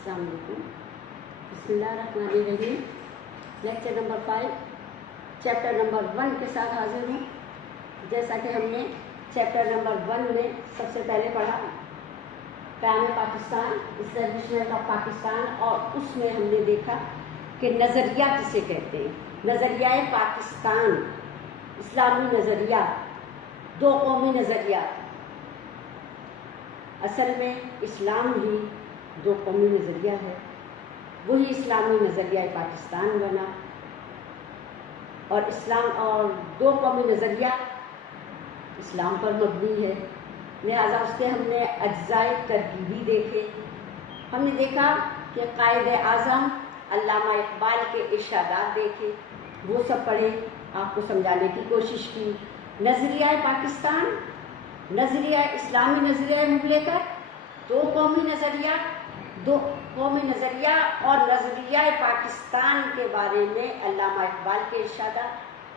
السلام علیکم. بسم اللہ الرحمن الرحیم. لیکچر نمبر 5 چیپٹر نمبر 1 کے ساتھ حاضر ہوں. جیسا کہ ہم نے چیپٹر نمبر 1 میں سب سے پہلے پڑھا قیام پاکستان، اسٹیبلشمنٹ آف پاکستان، اور اس میں ہم نے دیکھا کہ نظریہ کسے کہتے ہیں. نظریہ پاکستان، اسلامی نظریہ، دو قومی نظریہ. اصل میں اسلام ہی دو قومی نظریہ ہے، وہی اسلامی نظریہ پاکستان بنا. اور اسلام اور دو قومی نظریہ اسلام پر مبنی ہے، لہذا اس کے ہم نے اجزائے ترکیبی دیکھے. ہم نے دیکھا کہ قائد اعظم علامہ اقبال کے ارشادات دیکھے، وہ سب پڑھے، آپ کو سمجھانے کی کوشش کی. نظریہ پاکستان، نظریہ اسلامی نظریہ مملکت، دو قومی نظریہ اور نظریہ پاکستان کے بارے میں علامہ اقبال کے ارشادات،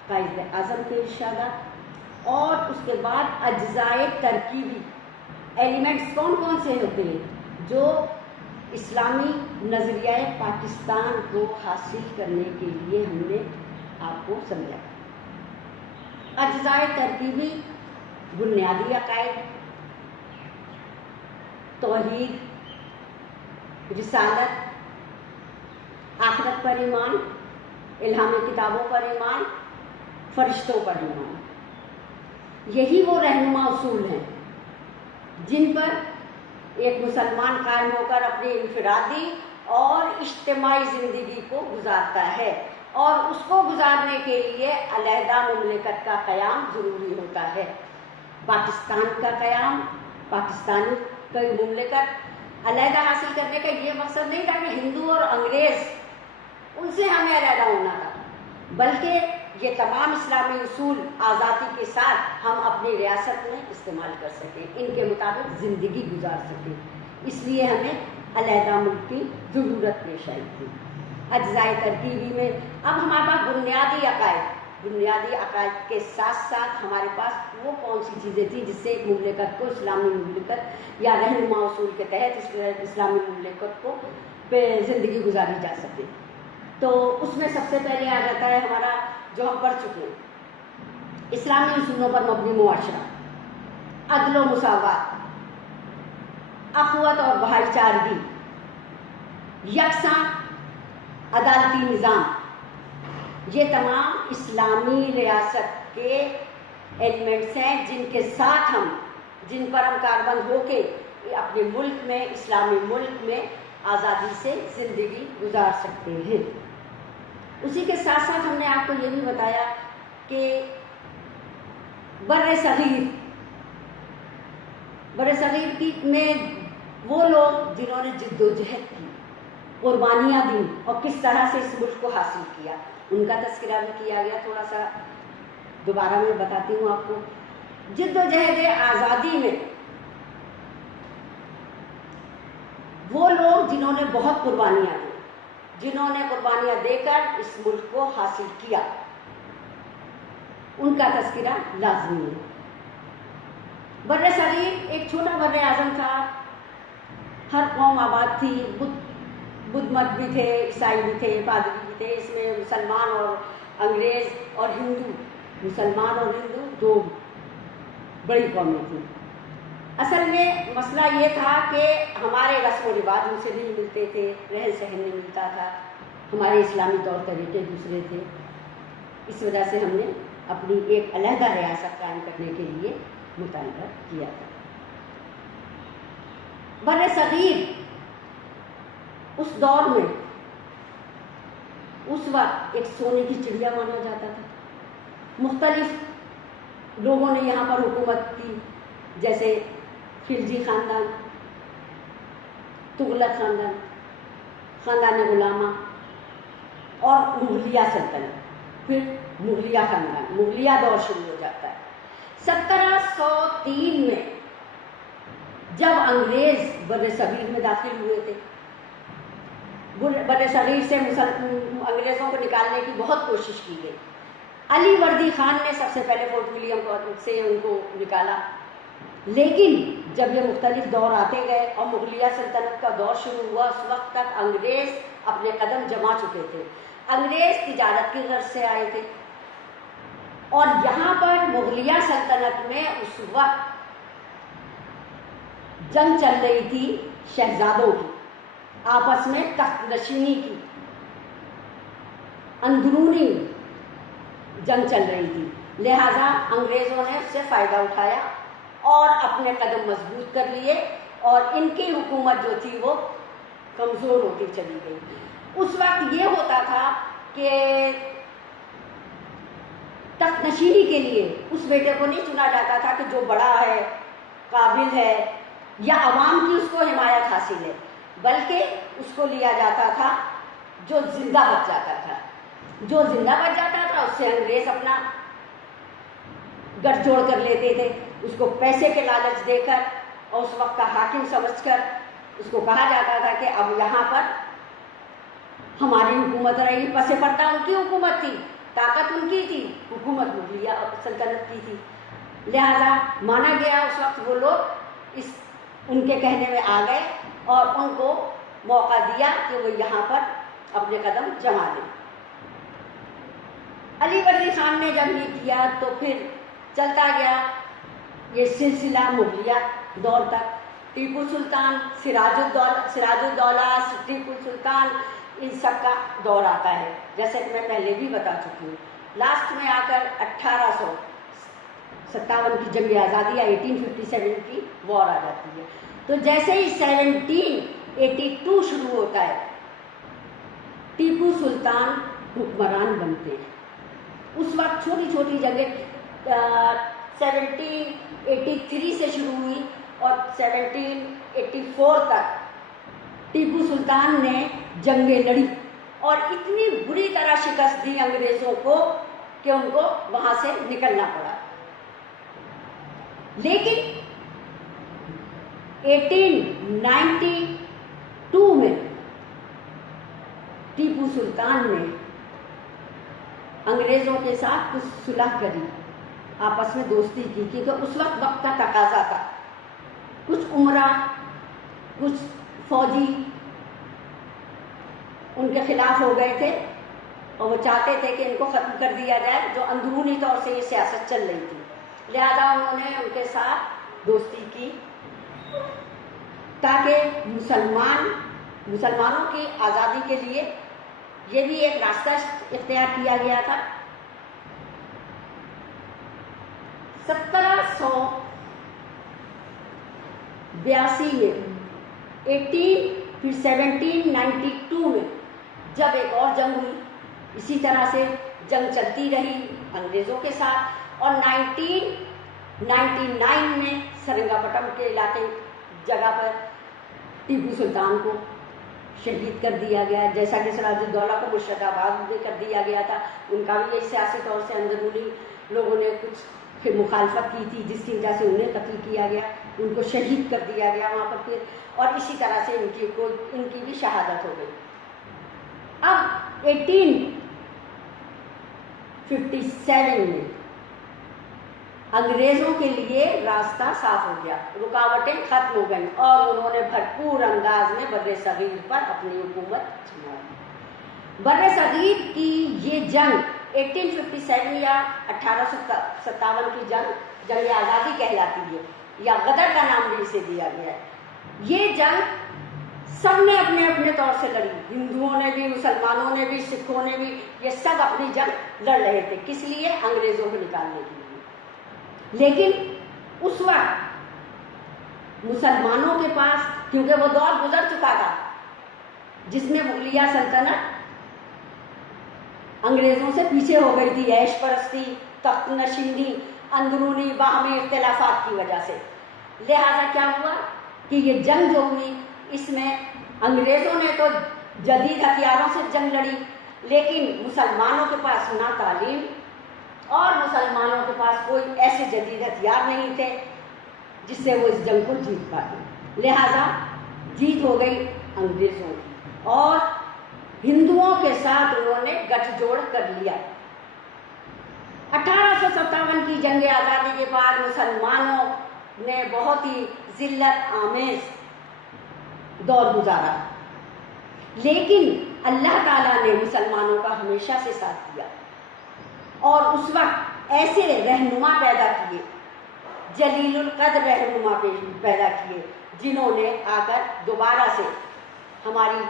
قائد اعظم کے ارشادات، اور اس کے بعد اجزائے ترکیبی ایلیمنٹس کون کون سے ہوتے ہیں جو اسلامی نظریہ پاکستان کو حاصل کرنے کے لیے ہم نے آپ کو سمجھا. اجزائے ترکیبی: بنیادی عقائد، توحید، رسالت، آخرت پر ایمان، الہامی کتابوں پر ایمان، فرشتوں پر ایمان. یہی وہ رہنما اصول ہیں جن پر ایک مسلمان قائم ہو کر اپنی انفرادی اور اجتماعی زندگی کو گزارتا ہے، اور اس کو گزارنے کے لیے علیحدہ مملکت کا قیام ضروری ہوتا ہے. پاکستان کا قیام، پاکستانی کوئی مملکت علیحدہ حاصل کرنے کا یہ مقصد نہیں تھا کہ ہندو اور انگریز ان سے ہمیں علیحدہ ہونا تھا، بلکہ یہ تمام اسلامی اصول آزادی کے ساتھ ہم اپنی ریاست میں استعمال کر سکیں، ان کے مطابق زندگی گزار سکیں. اس لیے ہمیں علیحدہ ملک کی ضرورت پیش آئی تھی. اجزائے ترکیبی میں اب ہمارے پاس بنیادی عقائد کے ساتھ ساتھ ہمارے پاس وہ کون سی چیزیں تھیں جس سے ایک مملکت کو اسلامی مملکت یا رہنما اصول کے تحت اسلامی مملکت کو زندگی گزاری جا سکے. تو اس میں سب سے پہلے آ جاتا ہے ہمارا جو ہم پڑھ چکے ہیں، اسلامی اصولوں پر مبنی معاشرہ، عدل و مساوات، اخوت اور بھائی چارگی، یکساں عدالتی نظام. یہ تمام اسلامی ریاست کے ایلیمنٹس ہیں جن پر ہم کاربند ہو کے اپنے ملک میں، اسلامی ملک میں آزادی سے زندگی گزار سکتے ہیں. اسی کے ساتھ ساتھ ہم نے آپ کو یہ بھی بتایا کہ بر صغیر میں وہ لوگ جنہوں نے جد و جہد کی، قربانیاں دیں اور کس طرح سے اس ملک کو حاصل کیا، ان کا تذکرہ بھی کیا گیا. تھوڑا سا دوبارہ میں بتاتی ہوں آپ کو. جد و جہد آزادی میں وہ لوگ جنہوں نے بہت قربانیاں دی، جنہوں نے قربانیاں دے کر اس ملک کو حاصل کیا، ان کا تذکرہ لازمی ہے. بر صغیر ایک چھوٹا بر اعظم تھا، ہر قوم آباد تھی، بدھ مت بھی تھے، عیسائی بھی تھے، پادری بھی تھے. اس میں مسلمان اور انگریز اور ہندو، مسلمان اور ہندو دو بڑی قومیں تھیں. اصل میں مسئلہ یہ تھا کہ ہمارے رسم و رواج ان سے نہیں ملتے تھے، رہن سہن نہیں ملتا تھا، ہمارے اسلامی طور طریقے دوسرے تھے. اس وجہ سے ہم نے اپنی ایک علیحدہ ریاست قائم کرنے کے لیے مطالبہ کیا تھا. بر صغیر اس دور میں اس وقت ایک سونے کی چڑیا مانا جاتا تھا. مختلف لوگوں نے یہاں پر حکومت کی، جیسے خلجی خاندان، تغلق خاندان، خاندان غلامہ اور مغلیہ سلطنت. پھر مغلیہ خاندان، مغلیہ دور شروع ہو جاتا ہے. 1703 میں جب انگریز بر صغیر میں داخل ہوئے تھے، بر صغیر سے انگریزوں کو نکالنے کی بہت کوشش کی گئی. علی وردی خان نے سب سے پہلے فورٹ ولیم سے ان کو نکالا. لیکن جب یہ مختلف دور آتے گئے اور مغلیہ سلطنت کا دور شروع ہوا، اس وقت تک انگریز اپنے قدم جما چکے تھے. انگریز تجارت کی غرض سے آئے تھے، اور یہاں پر مغلیہ سلطنت میں اس وقت جنگ چل رہی تھی شہزادوں کی، آپس میں تخت نشینی کی اندرونی جنگ چل رہی تھی. لہذا انگریزوں نے اس سے فائدہ اٹھایا اور اپنے قدم مضبوط کر لیے، اور ان کی حکومت جو تھی وہ کمزور ہوتی چلی گئی. اس وقت یہ ہوتا تھا کہ تخت نشینی کے لیے اس بیٹے کو نہیں چنا جاتا تھا کہ جو بڑا ہے، قابل ہے، یا عوام کی اس کو حمایت حاصل ہے، بلکہ اس کو لیا جاتا تھا جو زندہ بچ جاتا تھا. جو زندہ بچ جاتا تھا اس سے انگریز اپنا گٹھ جوڑ کر لیتے تھے، اس کو پیسے کے لالچ دے کر اور اس وقت کا حاکم سمجھ کر اس کو کہا جاتا تھا کہ اب یہاں پر ہماری حکومت رہی. پس پردہ ان کی حکومت تھی، طاقت ان کی تھی، حکومت مغلیہ سلطنت کی تھی. لہذا مانا گیا اس وقت وہ لوگ ان کے کہنے میں آ گئے اور ان کو موقع دیا کہ وہ یہاں پر اپنے قدم جما دیں. علی بدری خان نے جب یہ کیا تو پھر چلتا گیا یہ سلسلہ مغلیہ دور تک. ٹیپو سلطان، سراج الدولہ، ٹیپو سلطان، ان سب کا دور آتا ہے، جیسے کہ میں پہلے بھی بتا چکی ہوں. لاسٹ میں آ کر 1857 کی جنگ آزادی یا 1857 کی وار آ جاتی ہے. تو جیسے ہی 1782 شروع ہوتا ہے ٹیپو سلطان حکمران بنتے ہیں. اس وقت چھوٹی چھوٹی جگہ 1783 سے شروع ہوئی اور 1784 تک ٹیپو سلطان نے جنگیں لڑی اور اتنی بری طرح شکست دی انگریزوں کو کہ ان کو وہاں سے نکلنا پڑا. لیکن 1892 میں ٹیپو سلطان نے انگریزوں کے ساتھ کچھ صلح کری، آپس میں دوستی کی، کیونکہ اس وقت کا تقاضا تھا. کچھ عمرہ، کچھ فوجی ان کے خلاف ہو گئے تھے اور وہ چاہتے تھے کہ ان کو ختم کر دیا جائے، جو اندرونی طور سے یہ سیاست چل رہی تھی. لہذا انہوں نے ان کے ساتھ دوستی کی تاکہ مسلمانوں کی آزادی کے لیے یہ بھی ایک راستہ اختیار کیا گیا تھا. 1782 میں 1792 میں جب ایک اور جنگ ہوئی، اسی طرح سے جنگ چلتی رہی انگریزوں کے ساتھ، اور 1999 میں سرنگا پٹم کے علاقے جگہ پر ٹیپو سلطان کو شہید کر دیا گیا، جیسا کہ سراج الدولہ کو مرشد آباد میں کر دیا گیا تھا. ان کا بھی یہی سیاسی طور سے اندرونی لوگوں نے کچھ مخالفت کی تھی جس کی وجہ سے انہیں قتل کیا گیا، ان کو شہید کر دیا گیا وہاں پر پھر، اور اسی طرح سے ان کی بھی شہادت ہو گئی. اب 1857 میں انگریزوں کے لیے راستہ صاف ہو گیا، رکاوٹیں ختم ہو گئیں اور انہوں نے بھرپور انداز میں بر صغیر پر اپنی حکومت جما دی. بر صغیر کی یہ جنگ 1857 یا 1857 کی جنگ آزادی کہلاتی ہے، یا غدر کا نام بھی اسے دیا گیا ہے. یہ جنگ سب نے اپنے اپنے طور سے لڑی، ہندوؤں نے بھی، مسلمانوں نے بھی، سکھوں نے بھی، یہ سب اپنی جنگ لڑ رہے تھے. کس لیے؟ انگریزوں کو نکالنے کے لیے. لیکن اس وقت مسلمانوں کے پاس، کیونکہ وہ دور گزر چکا تھا جس میں مغلیہ سلطنت انگریزوں سے پیچھے ہو گئی تھی، عیش پرستی، تخت نشینی، اندرونی باہمی اختلافات کی وجہ سے. لہذا کیا ہوا کہ یہ جنگ جو ہوئی اس میں انگریزوں نے تو جدید ہتھیاروں سے جنگ لڑی، لیکن مسلمانوں کے پاس نہ تعلیم اور مسلمانوں کے پاس کوئی ایسے جدید ہتھیار نہیں تھے جس سے وہ اس جنگ کو جیت پاتے. لہذا جیت ہو گئی انگریزوں کی اور ہندوؤں کے ساتھ انہوں نے گٹھ جوڑ کر لیا. 1857 کی جنگ آزادی کے بعد مسلمانوں نے بہت ہی ذلت آمیز دور گزارا، لیکن اللہ تعالیٰ نے مسلمانوں کا ہمیشہ سے ساتھ دیا اور اس وقت ایسے رہنما پیدا کیے، جلیل القدر رہنما پیدا کیے، جنہوں نے آ کر دوبارہ سے ہماری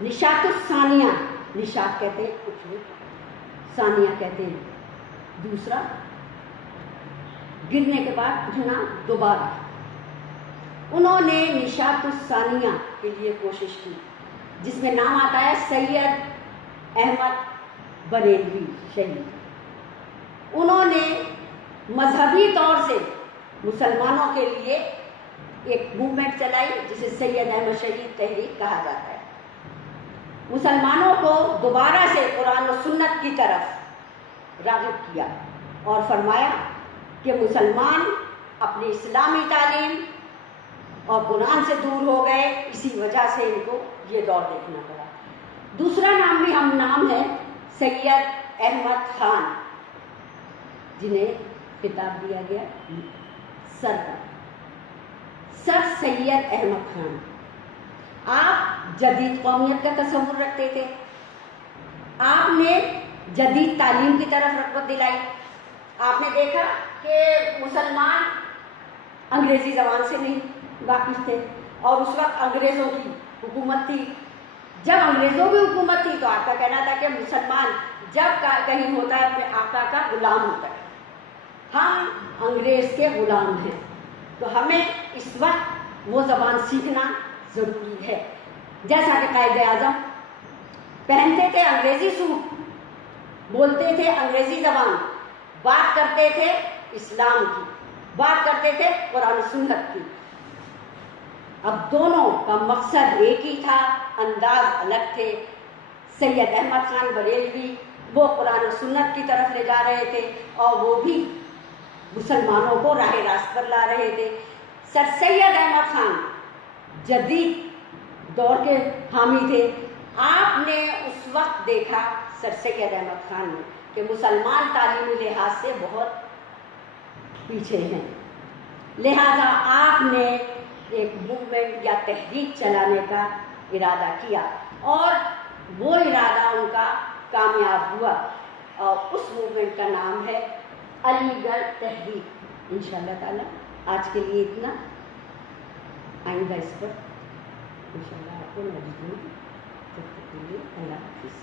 نشاط الثانیہ، نشاط کہتے ہیں کچھ بھی، ثانیہ کہتے ہیں دوسرا، گرنے کے بعد اٹھنا دوبارہ، انہوں نے نشاط الثانیہ کے لیے کوشش کی، جس میں نام آتا ہے سید احمد بریلوی شہید۔ انہوں نے مذہبی طور سے مسلمانوں کے لیے ایک موومنٹ چلائی جسے سید احمد شہید تحریک کہا جاتا ہے، مسلمانوں کو دوبارہ سے قرآن و سنت کی طرف راغب کیا اور فرمایا کہ مسلمان اپنی اسلامی تعلیم اور قرآن سے دور ہو گئے، اسی وجہ سے ان کو یہ دور دیکھنا پڑا۔ دوسرا نام بھی نام ہے سید احمد خان، جنہیں خطاب دیا گیا سر سید احمد خان۔ آپ جدید قومیت کا تصور رکھتے تھے، آپ نے جدید تعلیم کی طرف رغبت دلائی۔ آپ نے دیکھا کہ مسلمان انگریزی زبان سے نہیں واقف تھے اور اس وقت انگریزوں کی حکومت تھی۔ جب انگریزوں کی حکومت تھی تو آپ کا کہنا تھا کہ مسلمان جب کہیں ہوتا ہے اپنے آقا کا غلام ہوتا ہے، ہم انگریز کے غلام ہیں، تو ہمیں اس وقت وہ زبان سیکھنا ضروری ہے۔ جیسا کہ قائد اعظم پہنتے تھے انگریزی سوٹ، بولتے تھے انگریزی زبان، بات کرتے تھے اسلام کی، بات کرتے تھے قرآن و سنت کی۔ اب دونوں کا مقصد ایک ہی تھا، انداز الگ تھے۔ سید احمد خان بریلوی وہ قرآن و سنت کی طرف لے جا رہے تھے اور وہ بھی مسلمانوں کو راہ راست پر لا رہے تھے۔ سر سید احمد خان جدید دور کے حامی تھے۔ آپ نے اس وقت دیکھا سر سید احمد خان نے کہ مسلمان تعلیمی لحاظ سے بہت پیچھے ہیں، لہذا آپ نے ایک موومنٹ یا تحریک چلانے کا ارادہ کیا اور وہ ارادہ ان کا کامیاب ہوا اور اس موومنٹ کا نام ہے علی گڑھ تحریک۔ انشاءاللہ تعالی آج کے لیے اتنا، آئندہ اس پر انشاءاللہ آپ کو مزید جب تک کے لیے اللہ حافظ۔